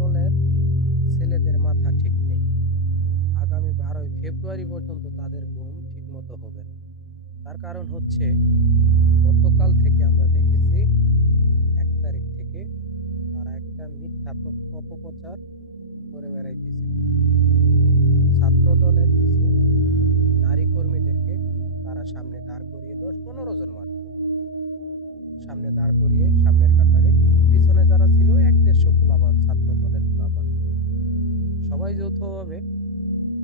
দলের ছেলেদের মাথা ঠিক নেই। আগামী 12ই ফেব্রুয়ারি পর্যন্ত তাদের ঘুম ঠিক মতো হবে না। তার কারণ হচ্ছে, গতকাল থেকে আমরা দেখেছি 1 তারিখ থেকে তারা একটা মিথ্যা অপপ্রচার করে বেড়াইতেছিল। ছাত্র দলের কিছু নারী কর্মীদেরকে তারা সামনে দাঁড় করিয়ে 10-15 জন মাত্র সামনে দাঁড় করিয়ে সামনের কাতারে, পিছনে যারা ছিল 1-150 পোলাপান, ছাত্র দলের পোলাপান, সবাই যৌথভাবে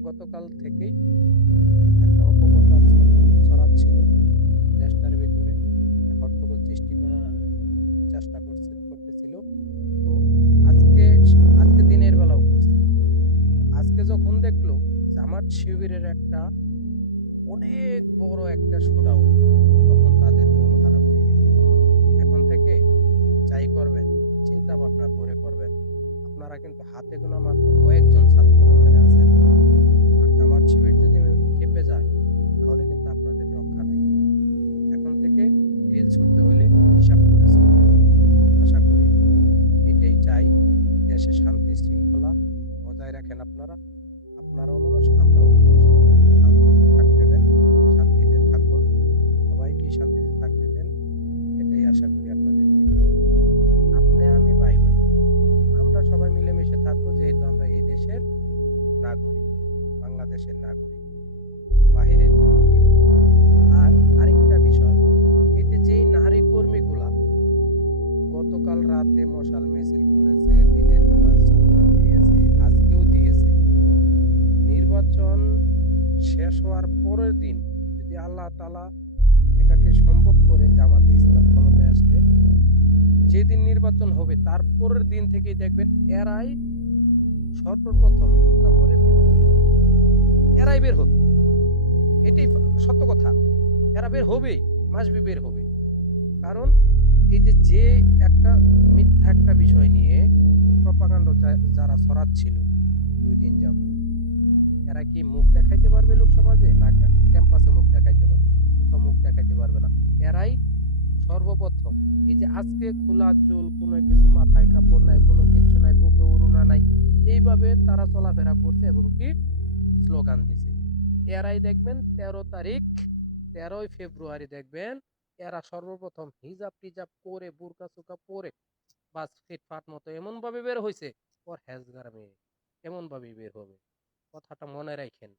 গতকাল থেকেই একটা অপপ্রচার ছড়াচ্ছিল। দেশটার ভিতরে একটা হট্টগোল সৃষ্টি করার চেষ্টা করতেছিল। তো আজকে আজকে দিনের বেলাও করছে। আজকে যখন দেখলো জামাত শিবিরের একটা অনেক বড় একটা শোডাউন, তখন তাদের ঘুম হারাম হয়ে গেছে। এখন থেকে যাই করবেন চিন্তা ভাবনা করে করবেন। আপনারা কিন্তু হাতে গোনা মাত্র কয়েকজন ছাত্র এখানে আছেন, আর জামাত শিবির যদি খেপে যায় তাহলে কিন্তু আপনাদের রক্ষা নাই। এখন থেকে ঢিল ছুটতে হইলে হিসাব করে চলবেন। আশা করি এটাই চাই, দেশে শান্তি শৃঙ্খলা বজায় রাখেন। আপনারাও মানুষ, আমরাও মানুষ। শান্তিতে থাকতে দেন, শান্তিতে থাকুন, সবাইকে শান্তিতে থাকতে দেন, এটাই আশা করি আপনাদের থেকে। আপনি আমি ভাই ভাই, আমরা সবাই মিলেমিশে থাকবো, যেহেতু আমরা এই দেশের নাগরিক, বাংলাদেশের নাগরিক, বাহিরের কিন্তু কেউ না। আর আরেকটা বিষয়, এতে যেই নারী কর্মীগুলা গতকাল রাতে মশাল মিছিল করেছে, দিনের বেলা স্লোগান দিয়েছে, আজকেও দিয়েছে, নির্বাচন শেষ হওয়ার পরের দিন যদি আল্লাহ তাআলা এটাকে সম্ভব করে জামাতে ইসলাম ক্ষমতায় আসলে, যেদিন নির্বাচন হবে তার পরের দিন থেকেই দেখবেন এরাই সর্বপ্রথম বোরকা পরে বের হবে। এরাই বের হবে, এটাই সত্য কথা। এরা বের হবেই, মাসবি বের হবে। কারণ এই যে একটা মিথ্যা একটা বিষয় নিয়ে প্রপাগান্ডা যারা ছড়াচ্ছিল 2 দিন যাবত, এরা কি মুখ দেখাইতে পারবে লোক সমাজে, না ক্যাম্পাসে মুখ দেখাইতে পারবে? কোথাও মুখ দেখাইতে পারবে না। এরাই সর্বপ্রথম এই যে আজকে খোলা চুল, কোনো কিছু মাথায় কাপড় নাই, কোনো কিছু নাই, বুকে ওড়না নাই, এইভাবে তারা চলাফেরা করছে এবং কি স্লোগান দিছে। এরাই দেখবেন 13ই ফেব্রুয়ারি দেখবেন এরা সর্বপ্রথম হিজাব টিজাব পরে, বুরকা চুকা পরে, বাস ফিটফাট মতো এমন ভাবে বের হয়েছে, ওর হ্যাজগার মেয়ে এমন ভাবে বের হবে। কথাটা মনে রাখেন।